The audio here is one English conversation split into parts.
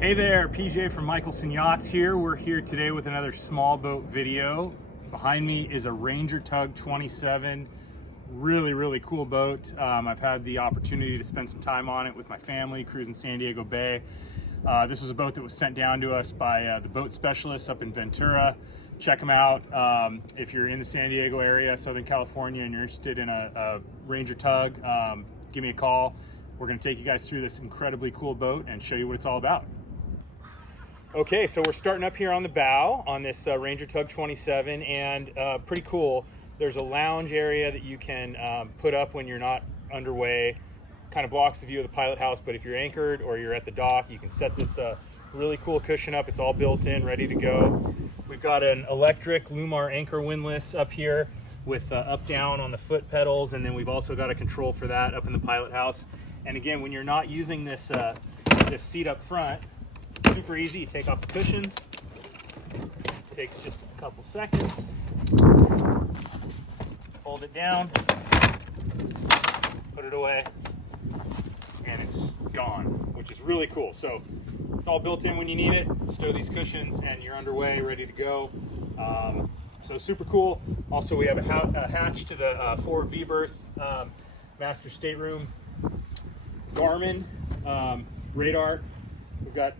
Hey there, PJ from Michelson Yachts here. We're here today with another small boat video. Behind me is a Ranger Tug 27. Really cool boat. I've had the opportunity to spend some time on it with my family, cruising San Diego Bay. This was a boat that was sent down to us by the boat specialists up in Ventura. Check them out. If you're in the San Diego area, Southern California, and you're interested in a Ranger Tug, give me a call. We're going to take you guys through this incredibly cool boat and show you what it's all about. Okay, so we're starting up here on the bow on this Ranger Tug 27, and pretty cool. There's a lounge area that you can put up when you're not underway. Kind of blocks the view of the pilot house, but if you're anchored or you're at the dock, you can set this really cool cushion up. It's all built in, ready to go. We've got an electric Lumar anchor windlass up here with up-down on the foot pedals, and then we've also got a control for that up in the pilot house. And again, when you're not using this, this seat up front, super easy. You take off the cushions. Takes just a couple seconds. Fold it down. Put it away. And it's gone, which is really cool. So it's all built in when you need it. Stow these cushions and you're underway, ready to go. So super cool. Also, we have a hatch to the forward V-berth, master stateroom, Garmin, radar. We've got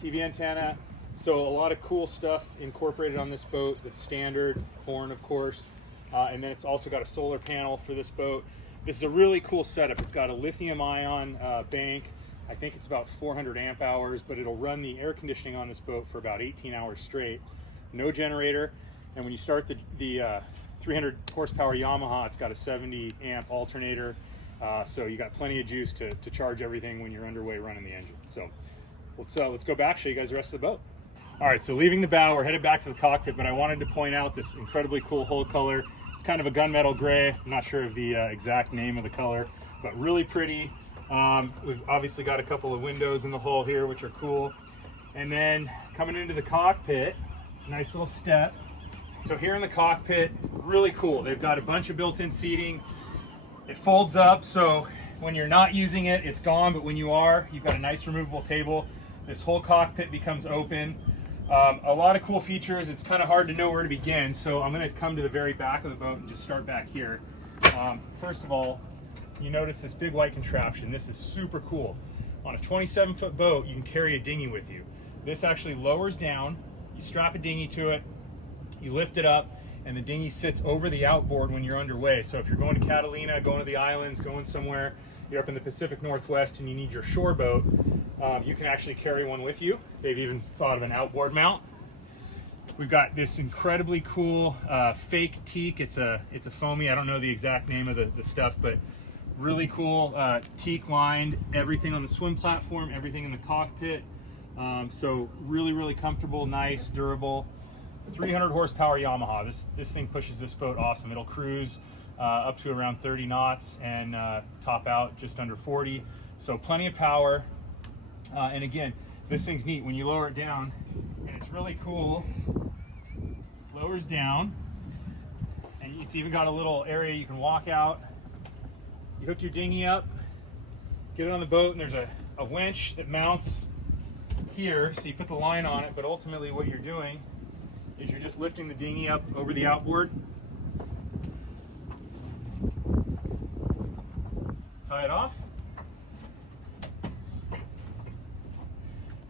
TV antenna, so a lot of cool stuff incorporated on this boat that's standard, horn of course, and then it's also got a solar panel for this boat. This is a really cool setup. It's got a lithium ion bank. I think it's about 400 amp hours, but it'll run the air conditioning on this boat for about 18 hours straight. No generator, and when you start the 300 horsepower Yamaha, it's got a 70 amp alternator, so you got plenty of juice to charge everything when you're underway running the engine. So let's go back, show you guys the rest of the boat. All right, so leaving the bow, we're headed back to the cockpit, but I wanted to point out this incredibly cool hull color. It's kind of a gunmetal gray. I'm not sure of the exact name of the color, but really pretty. We've obviously got a couple of windows in the hull here, which are cool. And then coming into the cockpit, nice little step. So here in the cockpit, really cool. They've got a bunch of built-in seating. It folds up, so when you're not using it, it's gone, but when you are, you've got a nice removable table. This whole cockpit becomes open. A lot of cool features. It's kind of hard to know where to begin, so I'm going to come to the very back of the boat and just start back here. First of all, you notice this big white contraption. This is super cool. On a 27-foot boat, you can carry a dinghy with you. This actually lowers down. You strap a dinghy to it, you lift it up, and the dinghy sits over the outboard when you're underway. So if you're going to Catalina, going to the islands, going somewhere, you're up in the Pacific Northwest and you need your shore boat, you can actually carry one with you. They've even thought of an outboard mount. We've got this incredibly cool fake teak. It's a foamy, I don't know the exact name of the stuff, but really cool teak lined, everything on the swim platform, everything in the cockpit. So really comfortable, nice, durable. 300 horsepower Yamaha. This thing pushes this boat awesome. It'll cruise up to around 30 knots and top out just under 40. So plenty of power. And again, this thing's neat. When you lower it down, and it's really cool, lowers down, and it's even got a little area you can walk out. You hook your dinghy up, get it on the boat, and there's a winch that mounts here, so you put the line on it, but ultimately what you're doing is you're just lifting the dinghy up over the outboard, tie it off,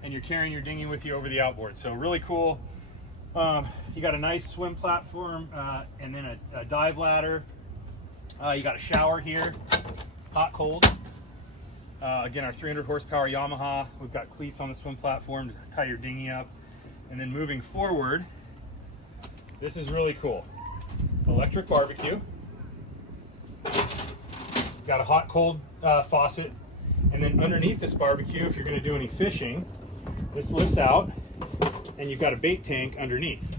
and you're carrying your dinghy with you over the outboard. So really cool. You got a nice swim platform and then a dive ladder. You got a shower here, hot, cold. Again, our 300 horsepower Yamaha. We've got cleats on the swim platform to tie your dinghy up. And then moving forward, this is really cool. Electric barbecue. Got a hot, cold faucet. And then underneath this barbecue, if you're going to do any fishing, this lifts out and you've got a bait tank underneath.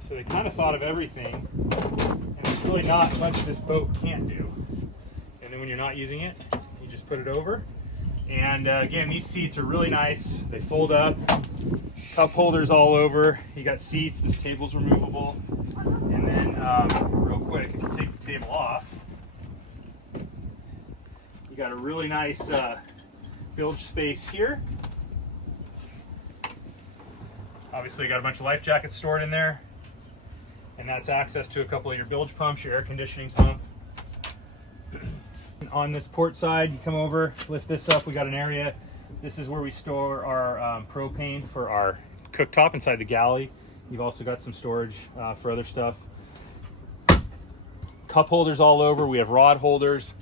So they kind of thought of everything, and there's really not much this boat can't do. And then when you're not using it, you just put it over. And again, these seats are really nice. They fold up, cup holders all over. You got seats, this table's removable. And then real quick, if you take the table off, you got a really nice bilge space here. Obviously, you got a bunch of life jackets stored in there, and that's access to a couple of your bilge pumps, your air conditioning pump. On this port side, you come over, lift this up. We got an area. This is where we store our propane for our cooktop inside the galley. You've also got some storage for other stuff. Cup holders all over. We have rod holders.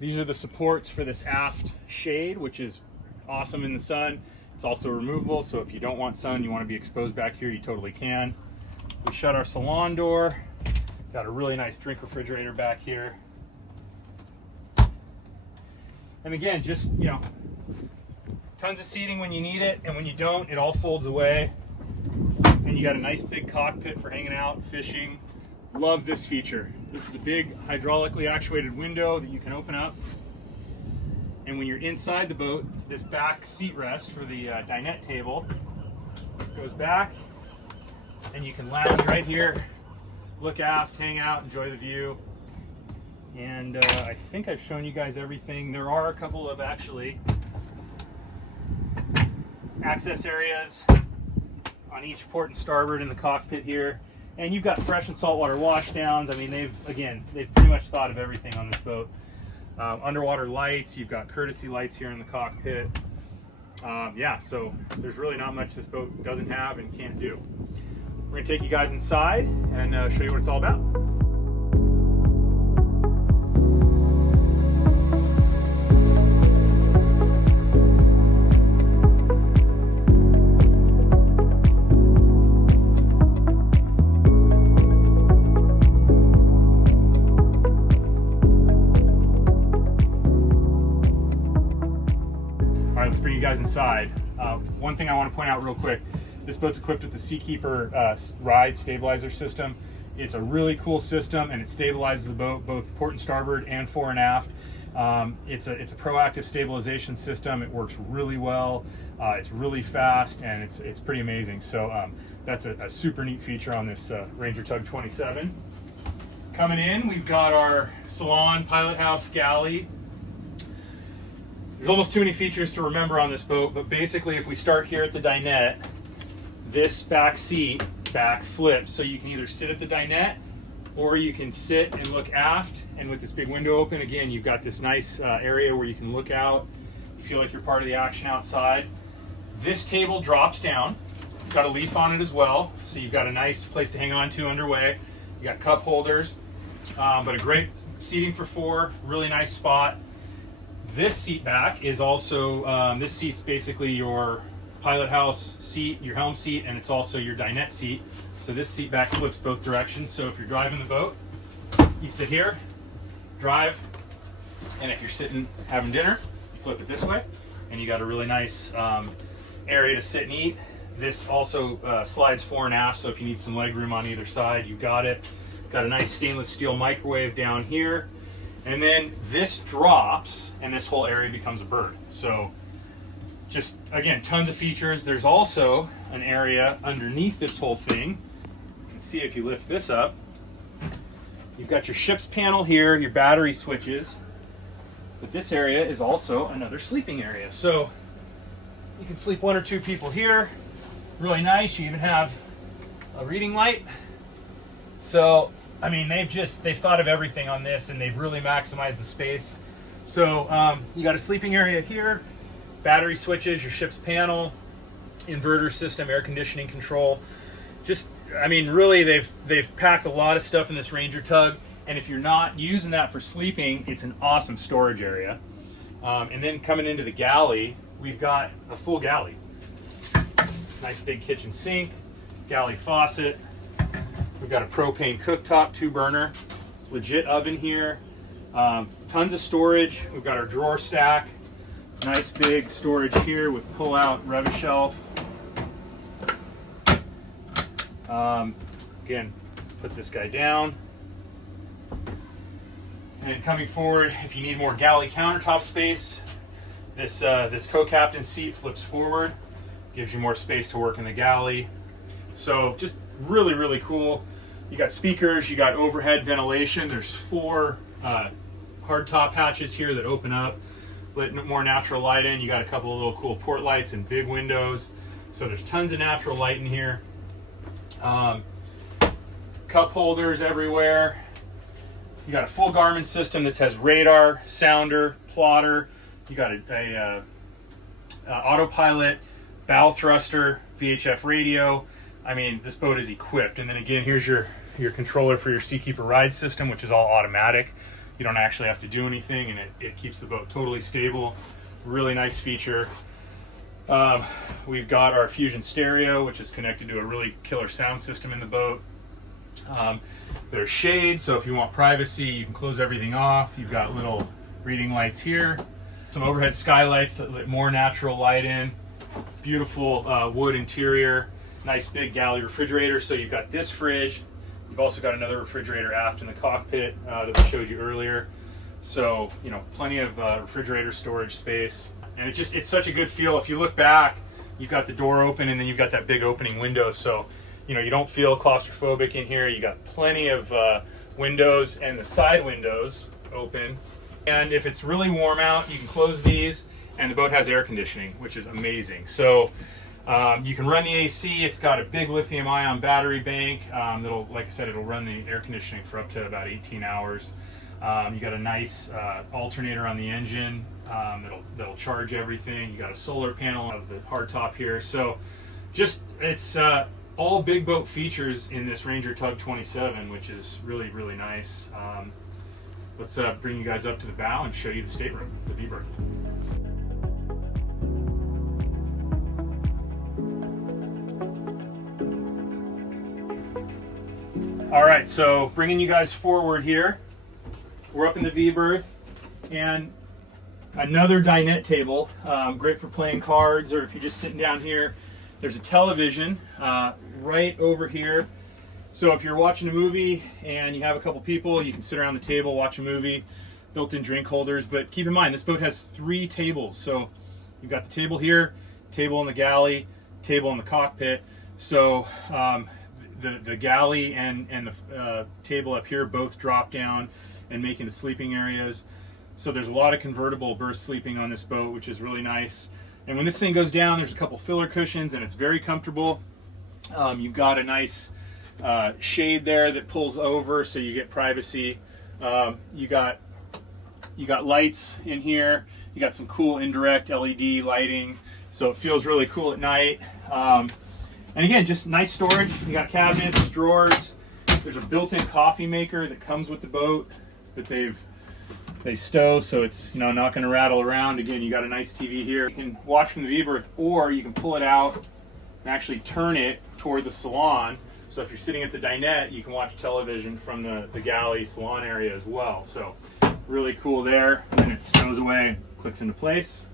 These are the supports for this aft shade, which is awesome in the sun. It's also removable, so if you don't want sun, you want to be exposed back here, you totally can. We shut our salon door. Got a really nice drink refrigerator back here. And again, just, you know, tons of seating when you need it, and when you don't, it all folds away. And you got a nice big cockpit for hanging out, fishing. Love this feature. This is a big hydraulically actuated window that you can open up. And when you're inside the boat, this back seat rest for the dinette table goes back, and you can lounge right here, look aft, hang out, enjoy the view. And I think I've shown you guys everything. There are a couple of actually access areas on each port and starboard in the cockpit here. And you've got fresh and saltwater washdowns. I mean, they've pretty much thought of everything on this boat. Underwater lights, you've got courtesy lights here in the cockpit. Yeah, so there's really not much this boat doesn't have and can't do. We're gonna take you guys inside and show you what it's all about. Let's bring you guys inside. One thing I want to point out real quick, this boat's equipped with the Seakeeper ride stabilizer system. It's a really cool system, and it stabilizes the boat both port and starboard and fore and aft. It's a proactive stabilization system. It works really well. It's really fast, and it's pretty amazing. So that's a super neat feature on this Ranger Tug 27. Coming in, we've got our salon, pilot house, galley. There's almost too many features to remember on this boat, but basically if we start here at the dinette, this back seat back flips, so you can either sit at the dinette or you can sit and look aft, and with this big window open, again, you've got this nice area where you can look out, you feel like you're part of the action outside. This table drops down. It's got a leaf on it as well, so you've got a nice place to hang on to underway. You got cup holders, but a great seating for four, really nice spot. This seat back is also, this seat's basically your pilot house seat, your helm seat, and it's also your dinette seat. So this seat back flips both directions. So if you're driving the boat, you sit here, drive, and if you're sitting having dinner, you flip it this way, and you got a really nice area to sit and eat. This also slides fore and aft, so if you need some leg room on either side, you got it. Got a nice stainless steel microwave down here. And then this drops, and this whole area becomes a berth. So just, again, tons of features. There's also an area underneath this whole thing. You can see if you lift this up, you've got your ship's panel here, your battery switches, but this area is also another sleeping area. So you can sleep one or two people here. Really nice. You even have a reading light. So I mean, they've thought of everything on this, and they've really maximized the space. So you got a sleeping area here, battery switches, your ship's panel, inverter system, air conditioning control. Just, I mean, really, they've packed a lot of stuff in this Ranger Tug, and if you're not using that for sleeping, it's an awesome storage area. And then coming into the galley, we've got a full galley. Nice big kitchen sink, galley faucet. We've got a propane cooktop, 2-burner, legit oven here, tons of storage. We've got our drawer stack, nice big storage here with pull-out Rev-A-Shelf. Again, put this guy down. And coming forward, if you need more galley countertop space, this co-captain seat flips forward, gives you more space to work in the galley. So just really, really cool. You got speakers, you got overhead ventilation. There's 4 hard top hatches here that open up, let more natural light in. You got a couple of little cool port lights and big windows. So there's tons of natural light in here. Cup holders everywhere. You got a full Garmin system. This has radar, sounder, plotter. You got a autopilot, bow thruster, VHF radio. I mean, this boat is equipped. And then again, here's your controller for your Seakeeper ride system, which is all automatic. You don't actually have to do anything, and it keeps the boat totally stable. Really nice feature. We've got our Fusion stereo, which is connected to a really killer sound system in the boat. There's shades, so if you want privacy, you can close everything off. You've got little reading lights here. Some overhead skylights that let more natural light in. Beautiful wood interior. Nice big galley refrigerator. So you've got this fridge. You've also got another refrigerator aft in the cockpit that we showed you earlier. So, you know, plenty of refrigerator storage space. And it's such a good feel. If you look back, you've got the door open and then you've got that big opening window. So, you know, you don't feel claustrophobic in here. You got plenty of windows, and the side windows open. And if it's really warm out, you can close these, and the boat has air conditioning, which is amazing. So you can run the AC. It's got a big lithium ion battery bank that'll, like I said, it'll run the air conditioning for up to about 18 hours. You got a nice alternator on the engine that'll charge everything. You got a solar panel of the hardtop here. So just, it's all big boat features in this Ranger Tug 27, which is really, really nice. Let's bring you guys up to the bow and show you the stateroom, the V-berth. All right, so bringing you guys forward here, we're up in the V-berth, and another dinette table, great for playing cards, or if you're just sitting down here. There's a television right over here. So if you're watching a movie and you have a couple people, you can sit around the table, watch a movie, built-in drink holders. But keep in mind, this boat has 3 tables. So you've got the table here, table in the galley, table in the cockpit. So the galley and the table up here both drop down and make into sleeping areas. So there's a lot of convertible berth sleeping on this boat, which is really nice. And when this thing goes down, there's a couple filler cushions, and it's very comfortable. You've got a nice shade there that pulls over, so you get privacy. You got lights in here. You got some cool indirect LED lighting, so it feels really cool at night. And again, just nice storage. You got cabinets, drawers. There's a built-in coffee maker that comes with the boat that they stow, so it's, you know, not going to rattle around. Again, you got a nice TV here. You can watch from the V-berth, or you can pull it out and actually turn it toward the salon. So if you're sitting at the dinette, you can watch television from the galley salon area as well. So really cool there. And then it stows away, clicks into place.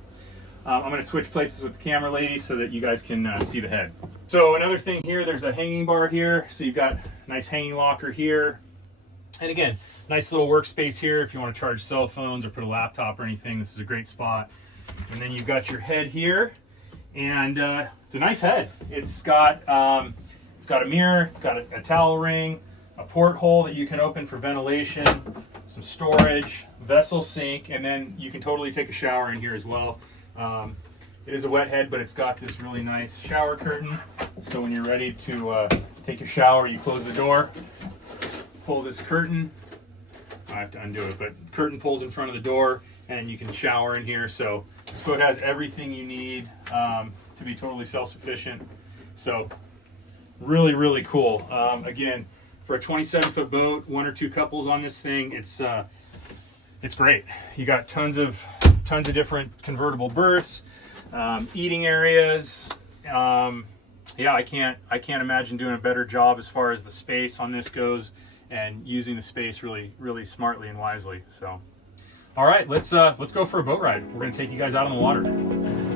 I'm going to switch places with the camera lady so that you guys can see the head. So another thing here, there's a hanging bar here. So you've got a nice hanging locker here. And again, nice little workspace here if you want to charge cell phones or put a laptop or anything. This is a great spot. And then you've got your head here, and it's a nice head. It's got a mirror, it's got a towel ring, a porthole that you can open for ventilation, some storage, vessel sink, and then you can totally take a shower in here as well. It is a wet head, but it's got this really nice shower curtain. So when you're ready to take your shower, you close the door, pull this curtain. I have to undo it, but curtain pulls in front of the door, and you can shower in here. So this boat has everything you need to be totally self-sufficient. So really, really cool. Again, for a 27-foot boat, 1 or 2 couples on this thing, it's great. You got tons of different convertible berths, eating areas. Yeah, I can't imagine doing a better job as far as the space on this goes, and using the space really, really smartly and wisely. So, all right, let's go for a boat ride. We're going to take you guys out on the water.